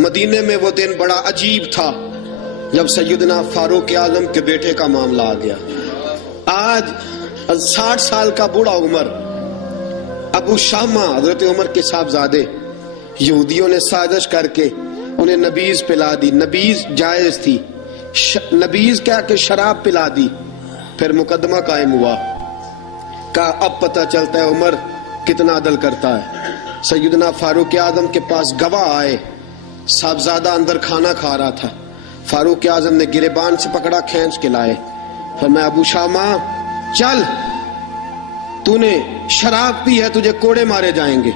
مدینے میں وہ دن بڑا عجیب تھا جب سیدنا فاروق اعظم کے بیٹے کا معاملہ آ گیا. آج 60 سال کا بوڑھا عمر ابو شامہ حضرت عمر کے صاحبزادے یہودیوں نے سازش کر کے انہیں نبیذ پلا دی. نبیذ جائز تھی، نبیذ کیا کہ شراب پلا دی. پھر مقدمہ قائم ہوا. کہا اب پتہ چلتا ہے عمر کتنا عدل کرتا ہے. سیدنا فاروق اعظم کے پاس گواہ آئے. صاحبزادہ اندر کھانا کھا رہا تھا. فاروق اعظم نے گریبان سے پکڑا، کھینچ کے لائے. فرمایا ابو شامہ چل، تو نے شراب پی ہے، تجھے کوڑے مارے جائیں گے،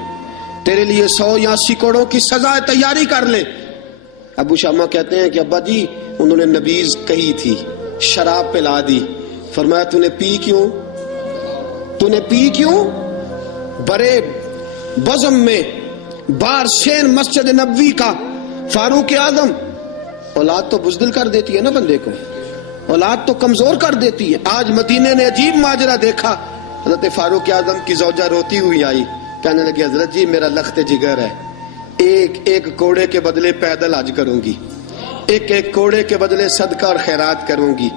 تیرے لیے 100 یا 80 کوڑوں کی سزا تیاری کر لے. ابو شامہ کہتے ہیں کہ ابا جی انہوں نے نبیذ کہی تھی، شراب پلا دی. فرمایا تو نے پی کیوں؟ تو نے پی کیوں؟ بڑے بزم میں بارسین مسجد نبوی کا فاروق اعظم. اولاد تو بزدل کر دیتی ہے نا بندے کو، اولاد تو کمزور کر دیتی ہے. آج مدینے نے عجیب ماجرا دیکھا. حضرت فاروق اعظم کی زوجہ روتی ہوئی آئی، کہنے لگی حضرت جی میرا لخت جگر ہے، ایک کوڑے کے بدلے پیدل حج کروں گی، ایک کوڑے کے بدلے صدقہ اور خیرات کروں گی.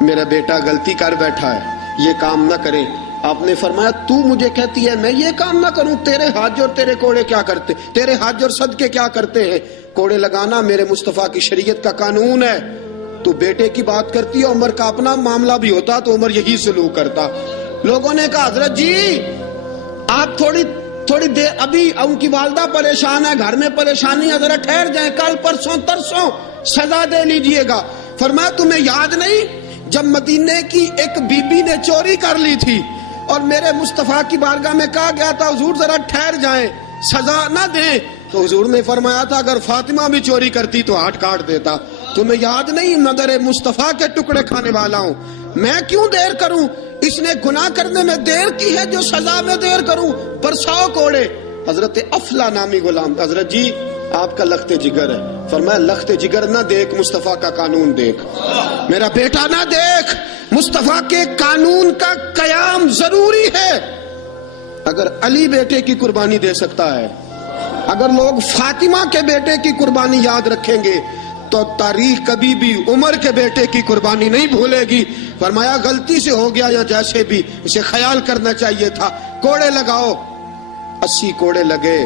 میرا بیٹا غلطی کر بیٹھا ہے، یہ کام نہ کرے. آپ نے فرمایا تو مجھے کہتی ہے میں یہ کام نہ کروں؟ تیرے حج اور تیرے کوڑے کیا کرتے، تیرے حج اور صدقے کیا کرتے ہیں؟ کوڑے لگانا میرے مصطفیٰ کی شریعت کا قانون ہے. تو بیٹے کی بات کرتی ہے، عمر کا اپنا معاملہ بھی ہوتا تو عمر یہی سلوک کرتا. لوگوں نے کہا حضرت جی آپ تھوڑی دیر، ابھی ان کی والدہ پریشان ہے، گھر میں پریشانی ہے، ذرا ٹھہر جائیں، کل پرسوں ترسوں سزا دے لیجئے گا. فرمایا تمہیں یاد نہیں جب مدینے کی ایک بی بی نے چوری کر لی تھی اور میرے مصطفیٰ کی بارگاہ میں کہا گیا تھا حضور ذرا ٹھہر جائیں، سزا نہ دیں، تو حضور نے فرمایا تھا اگر فاطمہ بھی چوری کرتی تو ہاتھ کاٹ دیتا. تمہیں یاد نہیں مدر مصطفیٰ کے ٹکڑے کھانے والا ہوں، میں کیوں دیر کروں؟ اس نے گناہ کرنے میں دیر کی ہے جو سزا میں دیر کروں. برساؤ کوڑے. حضرت افلا نامی غلام، حضرت جی آپ کا لخت جگر ہے. فرمایا لخت جگر نہ دیکھ، مصطفیٰ کا قانون دیکھ. میرا بیٹا نہ دیکھ، مصطفیٰ کے قانون کا قیام ضروری ہے. اگر علی بیٹے کی قربانی دے سکتا ہے، اگر لوگ فاطمہ کے بیٹے کی قربانی یاد رکھیں گے تو تاریخ کبھی بھی عمر کے بیٹے کی قربانی نہیں بھولے گی. فرمایا غلطی سے ہو گیا یا جیسے بھی، اسے خیال کرنا چاہیے تھا. کوڑے لگاؤ. 80 کوڑے لگے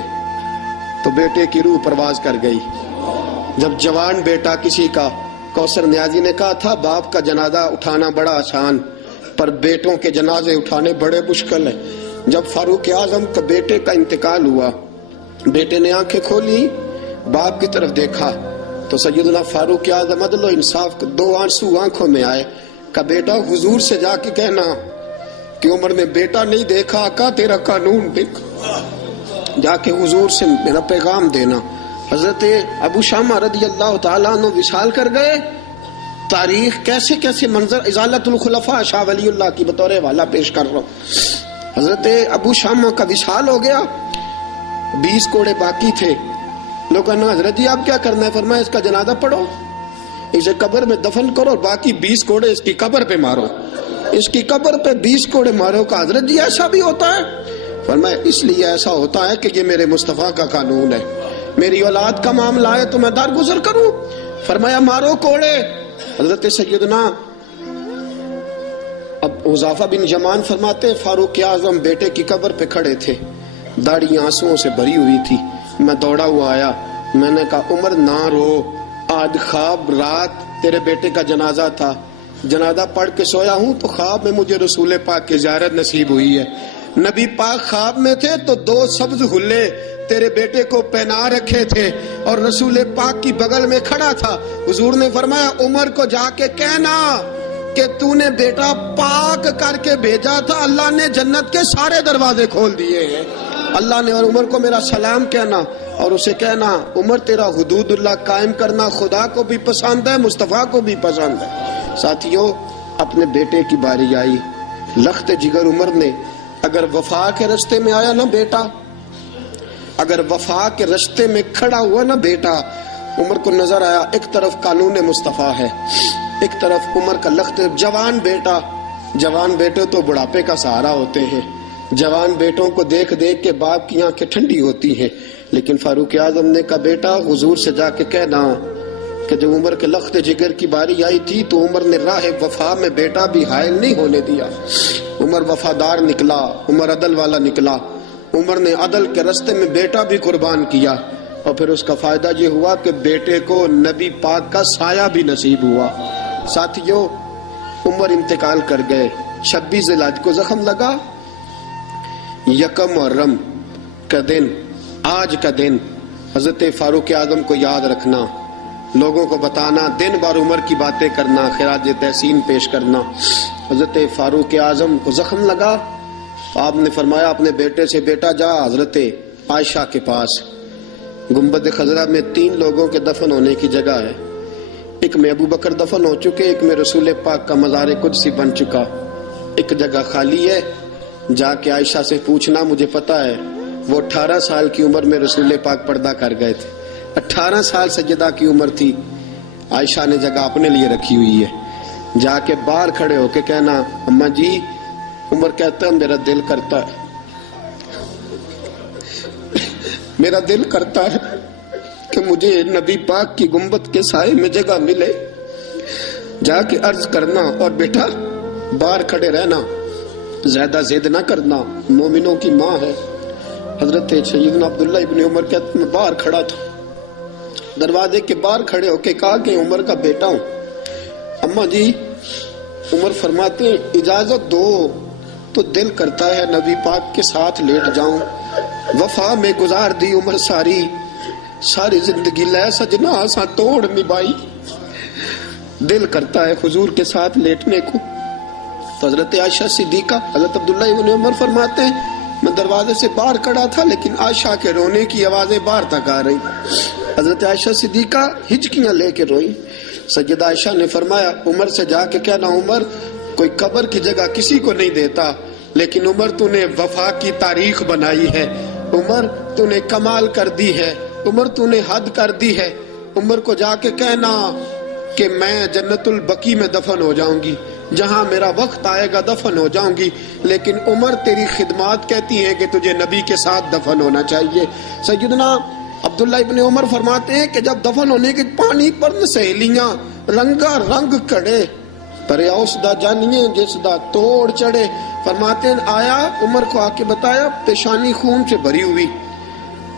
تو بیٹے کی روح پرواز کر گئی. جب جوان بیٹا کسی کا، کوثر نیازی نے کہا تھا باپ کا جنازہ اٹھانا بڑا آسان پر بیٹوں کے جنازے اٹھانے بڑے مشکل ہیں. جب فاروق اعظم کا بیٹے کا انتقال ہوا، بیٹے نے آنکھیں کھولی، باپ کی طرف دیکھا تو سیدنا فاروق اعظم عدل و انصاف کے 2 آنسو آنکھوں میں آئے. کہ بیٹا حضور سے جا کے کہنا کہ عمر نے بیٹا نہیں دیکھا، آقا تیرا قانون دیکھا، جا کے حضور سے میرا پیغام دینا. حضرت ابو شامہ رضی اللہ تعالیٰ عنہ وصال کر گئے. تاریخ کیسے کیسے منظر ازالت الخلفاء شاہ ولی اللہ کی بطور حوالہ پیش کر رہا ہوں. حضرت ابو شامہ کا وصال ہو گیا، 20 کوڑے باقی تھے. لوگ کہنا حضرت جی آپ کیا کرنا ہے؟ فرمایا اس کا جنازہ پڑھو، اسے قبر میں دفن کرو اور باقی 20 کوڑے اس کی قبر پہ مارو، اس کی قبر پہ 20 کوڑے مارو. کہ حضرت جی ایسا بھی ہوتا ہے؟ فرمایا اس لیے ایسا ہوتا ہے کہ یہ میرے مصطفیٰ کا قانون ہے، میری اولاد کا معاملہ ہے تو میں درگزر کروں. فرمایا مارو کوڑے. حضرت سیدنا اب حذیفہ بن یمان فرماتے فاروق اعظم بیٹے کی قبر پہ کھڑے تھے، داڑھی آنسوؤں سے بھری ہوئی تھی. میں دوڑا ہوا آیا، میں نے کہا عمر نہ رو، آج خواب رات تیرے بیٹے کا جنازہ تھا، جنازہ پڑھ کے سویا ہوں تو خواب میں مجھے رسول پاک کی زیارت نصیب ہوئی ہے. نبی پاک خواب میں تھے تو 2 سبز حلے تیرے بیٹے کو پہنا رکھے تھے اور رسول پاک کی بغل میں کھڑا تھا. حضور نے فرمایا عمر کو جا کے کہنا کہ تو نے بیٹا پاک کر کے بھیجا تھا، اللہ نے جنت کے سارے دروازے کھول دیے ہیں. اللہ نے اور عمر کو میرا سلام کہنا اور اسے کہنا عمر تیرا حدود اللہ قائم کرنا خدا کو بھی پسند ہے، مصطفیٰ کو بھی پسند ہے. ساتھیوں اپنے بیٹے کی باری آئی. لخت جگر عمر نے اگر وفا کے رستے میں آیا نا بیٹا، اگر وفا کے رستے میں کھڑا ہوا نا بیٹا، عمر کو نظر آیا ایک طرف قانون مصطفیٰ ہے، ایک طرف عمر کا لخت. جوان بیٹے تو بڑھاپے کا سہارا ہوتے ہیں، جوان بیٹوں کو دیکھ دیکھ کے باپ کی آنکھیں ٹھنڈی ہوتی ہیں، لیکن فاروق اعظم نے کہا بیٹا حضور سے جا کے کہنا کہ جب عمر کے لخت جگر کی باری آئی تھی تو عمر نے راہ وفا میں بیٹا بھی حائل نہیں ہونے دیا۔ عمر وفادار نکلا، عمر عدل والا نکلا، عمر نے عدل کے رستے میں بیٹا بھی قربان کیا، اور پھر اس کا فائدہ یہ ہوا کہ بیٹے کو نبی پاک کا سایہ بھی نصیب ہوا۔ ساتھیو، عمر انتقال کر گئے، 26 ذی الحج کو زخم لگا، یکم محرم کا دن، آج کا دن حضرت فاروق اعظم کو یاد رکھنا، لوگوں کو بتانا، دن بار عمر کی باتیں کرنا، خراج تحسین پیش کرنا۔ حضرت فاروق اعظم کو زخم لگا تو آپ نے فرمایا اپنے بیٹے سے بیٹا جا حضرت عائشہ کے پاس، گنبد خضرا میں 3 لوگوں کے دفن ہونے کی جگہ ہے، ایک میں ابو بکر دفن ہو چکے، ایک میں رسول پاک کا مزار قدسی بن چکا، ایک جگہ خالی ہے، جا کے عائشہ سے پوچھنا، مجھے پتا ہے وہ 18 سال کی عمر میں رسول پاک پردہ کر گئے تھے، 18 سال سیدہ کی عمر تھی، عائشہ نے جگہ اپنے لیے رکھی ہوئی ہے، جا کے باہر کھڑے ہو کے کہنا اماں جی، عمر کہتا ہے میرا دل کرتا ہے، میرا دل کرتا ہے کہ مجھے نبی پاک کی گنبد کے سائے میں جگہ ملے، جا کے عرض کرنا، اور بیٹا باہر کھڑے رہنا، زیادہ زید نہ کرنا، مومنوں کی ماں ہے۔ حضرت سیدنا عبداللہ ابن عمر کہتے میں باہر کھڑا تھا، دروازے کے باہر کھڑے ہو کے کہا کہ عمر کا بیٹا ہوں۔ اماں جی، عمر فرماتے ہیں اجازت دو تو دل کرتا ہے نبی پاک کے ساتھ لیٹ جاؤں، وفا میں گزار دی عمر ساری، ساری زندگی لے سجنا آساں توڑ نبھائی، دل کرتا ہے حضور کے ساتھ لیٹنے کو۔ تو حضرت عائشہ صدیقہ، حضرت عبداللہ ابن عمر فرماتے ہیں میں دروازے سے باہر کھڑا تھا لیکن عائشہ کے رونے کی آوازیں باہر تک آ رہی، حضرت عائشہ صدیقہ ہچکیاں لے کے روئی۔ سیدہ عائشہ نے فرمایا عمر سے جا کے کہنا عمر کوئی قبر کی جگہ کسی کو نہیں دیتا، لیکن عمر تو نے وفا کی تاریخ بنائی ہے، عمر تو نے کمال کر دی ہے، عمر تو نے حد کر دی ہے، عمر کو جا کے کہنا کہ میں جنت البقیع میں دفن ہو جاؤں گی، جہاں میرا وقت آئے گا دفن ہو جاؤں گی، لیکن عمر تیری خدمات کہتی ہیں کہ تجھے نبی کے ساتھ دفن ہونا چاہیے۔ سیدنا عبداللہ ابن عمر فرماتے ہیں کہ جب دفن ہونے کے پانی پر سہیلیاں رنگا رنگ کڑے پرے اوس دا جانیے جس دا توڑ چڑھے، فرماتے ہیں آیا عمر کو آ کے بتایا پیشانی خون سے بھری ہوئی،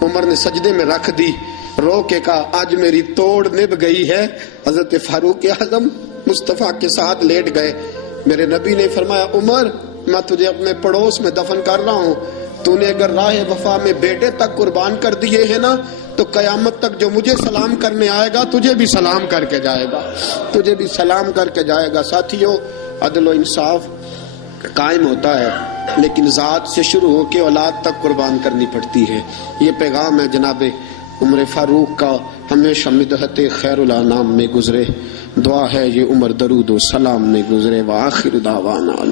عمر نے سجدے میں رکھ دی، رو کے کہا آج میری توڑ نبھ گئی ہے۔ حضرت فاروق اعظم مصطفیٰ کے ساتھ لیٹ گئے، میرے نبی نے فرمایا عمر میں تجھے اپنے پڑوس میں دفن کر رہا ہوں، تو نے اگر راہ وفا میں بیٹے تک قربان کر دیے ہیں نا تو قیامت تک جو مجھے سلام کرنے آئے گا تجھے بھی سلام کر کے جائے گا، تجھے بھی سلام کر کے جائے گا۔ ساتھیو، عدل و انصاف قائم ہوتا ہے لیکن ذات سے شروع ہو کے اولاد تک قربان کرنی پڑتی ہے، یہ پیغام ہے جناب عمر فاروق کا، ہمیشہ مدحت خیر الانام میں گزرے، دعا ہے یہ عمر درود و سلام میں گزرے۔ وآخر دعوانا